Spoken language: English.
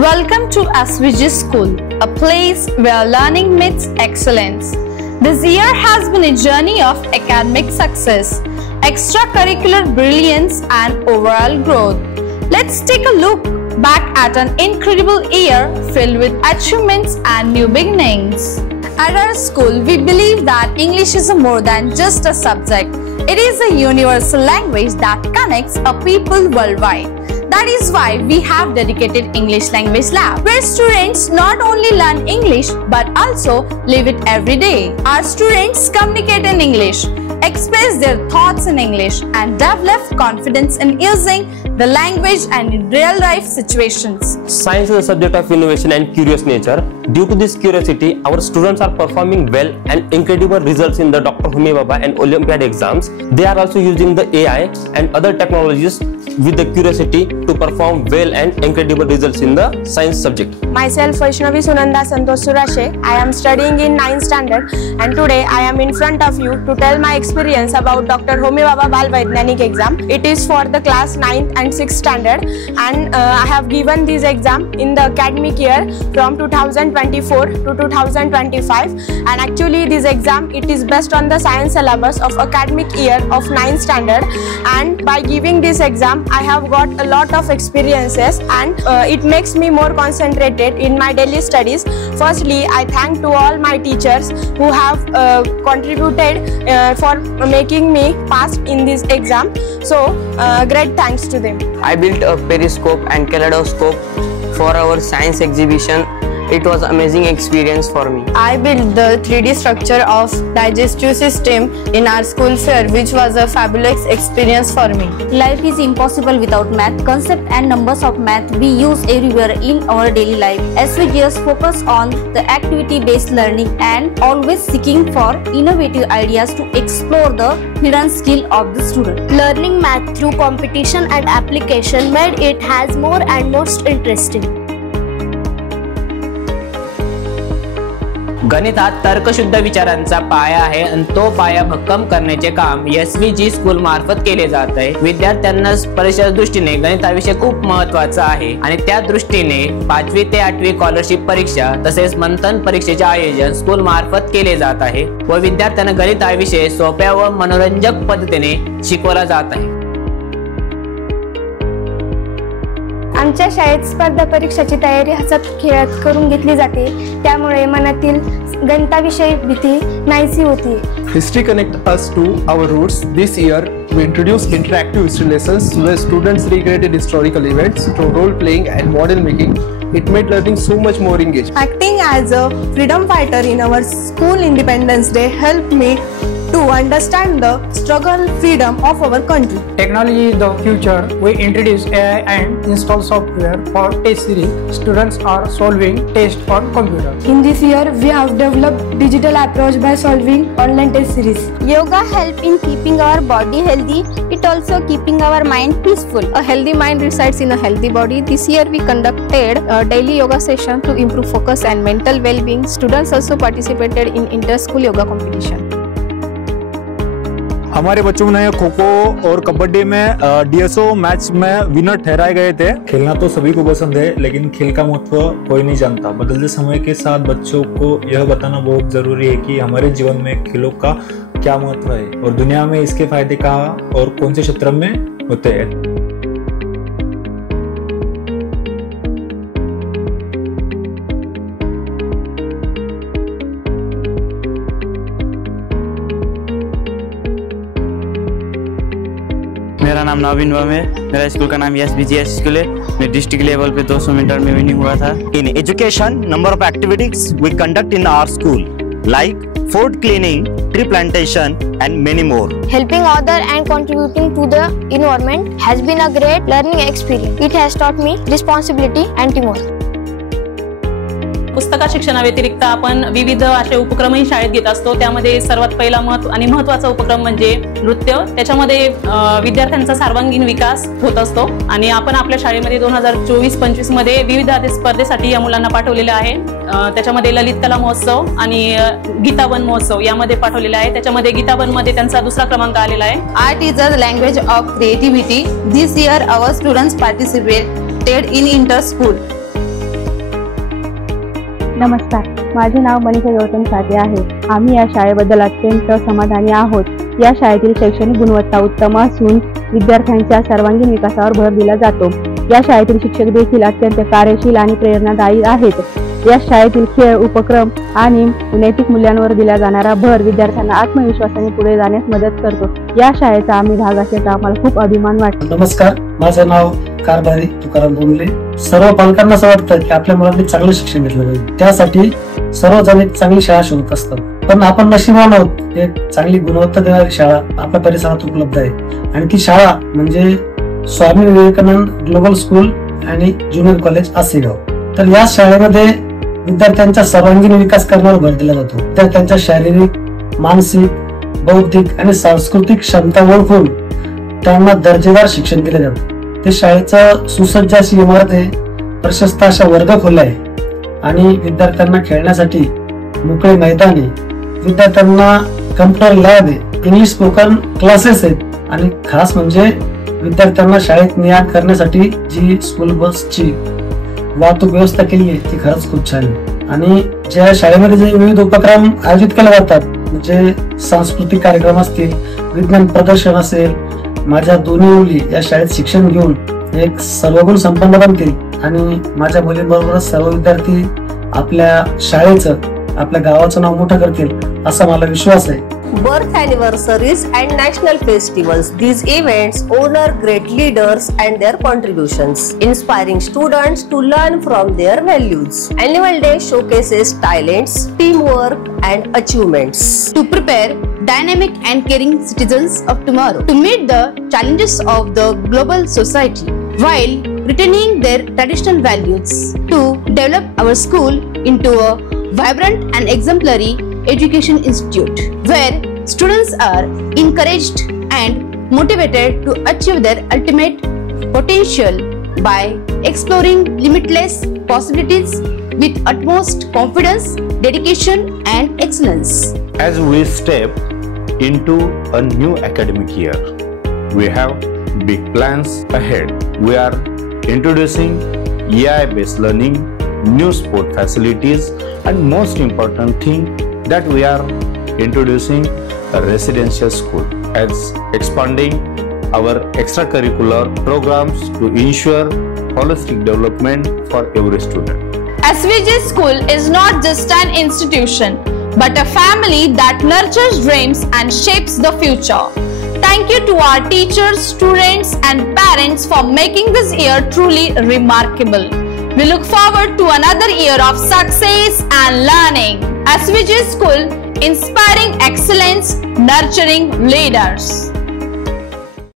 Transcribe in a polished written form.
Welcome to SVG School, a place where learning meets excellence. This year has been a journey of academic success, extracurricular brilliance and overall growth. Let's take a look back at an incredible year filled with achievements and new beginnings. At our school, we believe that English is more than just a subject. It is a universal language that connects a people worldwide. That is why we have dedicated English Language Lab, where students not only learn English but also live it every day. Our students communicate in English, express their thoughts in English, and develop confidence in using the language and in real-life situations. Science is a subject of innovation and curious nature. Due to this curiosity, our students are performing well and incredible results in the Dr. Homi Bhabha and Olympiad exams. They are also using the AI and other technologies with the curiosity to perform well and incredible results in the science subject. Myself, Vaishnavi Sunanda Santosh Surashe. I am studying in 9th standard and today I am in front of you to tell my experience about Dr. Homi Bhabha Bal Vaidyanik exam. It is for the class 9th and 6th standard and I have given this exam in the academic year from 2024 to 2025, and actually this exam it is based on the science syllabus of academic year of 9th standard, and by giving this exam I have got a lot of experiences and it makes me more concentrated in my daily studies. Firstly, I thank to all my teachers who have contributed for making me pass in this exam. So great thanks to them. I built a periscope and kaleidoscope for our science exhibition. It was an amazing experience for me. I built the 3D structure of digestive system in our school fair, which was a fabulous experience for me. Life is impossible without math. Concept and numbers of math we use everywhere in our daily life. SVGS focus on the activity-based learning and always seeking for innovative ideas to explore the hidden skill of the student. Learning math through competition and application made it has more and most interesting. गणित हा तर्कशुद्ध विचारांचा पाया आहे आणि तो पाया भक्कम करण्याचे काम SVG स्कूल मार्फत केले जात आहे. विद्यार्थ्यांना परीक्षेच्या दृष्टीने गणित हा विषय खूप महत्त्वाचा आहे आणि त्या दृष्टीने 5वी ते 8वी स्कॉलरशिप परीक्षा तसेच मंथन परीक्षेचे आयोजन स्कूल मार्फत केले जात आहे व विद्यार्थ्यांना गणित हा विषय सोप्या व मनोरंजक पद्धतीने शिकवला जात आहे. आमच्या शाळेत स्पर्धा परीक्षाची तयारी हसत खेळत करून घेतली जाते, त्यामुळे मनातील गणिताविषयी भीती नाहीशी होती. History connects us to our roots. This year, we introduced interactive history lessons where students recreated historical events through role playing and model making. It made learning so much more engaging. Acting as a freedom fighter in our school Independence Day helped me to understand the struggle freedom of our country. Technology is the future. We introduce AI and install software for test series. Students are solving tests on computer. In this year, we have developed digital approach by solving online test series. Yoga help in keeping our body healthy. It also keeping our mind peaceful. A healthy mind resides in a healthy body. This year we conducted a daily yoga session to improve focus and mental well-being. Students also participated in inter-school yoga competition. हमारे बच्चों ने खो खो और कबड्डी में DSO match में winner ठहराए गए थे. खेलना तो सभी को पसंद है, लेकिन खेल का महत्व कोई नहीं जानता. बदलते समय के साथ बच्चों को यह बताना बहुत जरूरी है कि हमारे जीवन में खेलों का क्या महत्व है और दुनिया में इसके फायदे कहाँ और कौन से क्षेत्र में होते हैं. मेरा नाम नवीन बम है. मेरा स्कूल का नाम SVG स्कूल है. मैं डिस्ट्रिक्ट लेवल पे 200 मीटर में विनिंग हुआ था. In education, number of activities we conduct in our school, like fort cleaning, tree plantation, and many more. Helping others and contributing to the environment has been a great learning experience. It has taught me responsibility and teamwork. पुस्तका शिक्षणाव्यतिरिक्त आपण विविध असे उपक्रमही शाळेत घेत असतो. त्यामध्ये सर्वात पहिला महत्त्वाचा उपक्रम म्हणजे नृत्य. त्याच्यामध्ये विद्यार्थ्यांचा सर्वांगीण विकास होत असतो आणि आपण आपल्या शाळेमध्ये 2024-25 मध्ये विविध स्पर्धेसाठी या मुलांना पाठवलेले आहे. त्याच्यामध्ये ललित कला महोत्सव आणि गीतावन महोत्सव यामध्ये पाठवलेले आहे. त्याच्यामध्ये गीतावन मध्ये त्यांचा दुसरा क्रमांक आलेला आहे. Art is the language of creativity. This year our students participated in inter-school नमस्कार, माझे नाव मनीषा गौतम साठे आहे. आम्ही या शाळेबद्दल अत्यंत समाधानी आहोत. या शाळेतील शैक्षणिक गुणवत्ता उत्तम असून विद्यार्थ्यांच्या सर्वांगीण विकासावर भर दिला जातो. या शाळेतील शिक्षक देखील अत्यंत कार्यशील आणि प्रेरणादायी आहेत. या शाळेतील खेळ, उपक्रम आणि नैतिक मूल्यांवर दिला जाणारा भर विद्यार्थ्यांना आत्मविश्वासाने पुढे जाण्यास मदत करतो. या शाळेचा आम्ही भाग असल्याचा आम्हाला खूप अभिमान वाटतो. नमस्कार, माझं नाव कारभारी तुकाराम बोंबले. सर्व पालकांना असं वाटतं की आपल्या मुलांनी चांगलं शिक्षण घेतलं पाहिजे, त्यासाठी सर्वजण एक चांगली शाळा शोधत असतात. पण आपण नशिबान आहोत, एक चांगली गुणवत्ता देणारी शाळा आपल्या परिसरात उपलब्ध आहे. आणि ती शाळा म्हणजे स्वामी विवेकानंद ग्लोबल स्कूल आणि ज्युनियर कॉलेज आसेगाव. तर या शाळेमध्ये विद्यार्थ्यांचा सर्वांगीण विकास करण्यावर भर दिला जातो. विद्यार्थ्यांच्या शारीरिक, मानसिक, बौद्धिक आणि सांस्कृतिक क्षमता ओळखून त्यांना दर्जेदार शिक्षण दिले जाते. ते शाळेचं सुसज्ज अशी इमारत आहे, प्रशस्त अशा वर्गखोल्या आहे आणि विद्यार्थ्यांना खेळण्यासाठी मोकळे मैदान आहे. विद्यार्थ्यांना कम्प्युटर लॅब आहे, इंग्लिश स्पोकन क्लासेस आहेत आणि खास म्हणजे विद्यार्थ्यांना शाळेत ने-आण करण्यासाठी जी स्कूल बसची वाहतूक व्यवस्था केली आहे ती खरंच खूप छान आहे. आणि ज्या शाळेमध्ये जे विविध उपक्रम आयोजित केले जातात, म्हणजे सांस्कृतिक कार्यक्रम असतील, विज्ञान प्रदर्शन असेल, माझ्या दोन्ही मुली या शाळेत शिक्षण घेऊन एक सर्वगुण संपन्न बनतील आणि माझ्या मुलींबरोबरच सर्व विद्यार्थी आपल्या शाळेचं, आपल्या गावाचं नाव मोठं करतील असा मला विश्वास आहे. Birth anniversaries and national festivals. These events honor great leaders and their contributions, inspiring students to learn from their values. Annual Day showcases talents, teamwork, and achievements to prepare dynamic and caring citizens of tomorrow to meet the challenges of the global society while retaining their traditional values, to develop our school into a vibrant and exemplary education institute where students are encouraged and motivated to achieve their ultimate potential by exploring limitless possibilities with utmost confidence, dedication, and excellence. As we step into a new academic year, we have big plans ahead. We are introducing AI-based learning, new sport facilities, and most important thing that we are introducing a residential school, as expanding our extracurricular programs to ensure holistic development for every student. SVG School is not just an institution, but a family that nurtures dreams and shapes the future. Thank you to our teachers, students, and parents for making this year truly remarkable. We look forward to another year of success and learning. SVG School, inspiring excellence, nurturing leaders.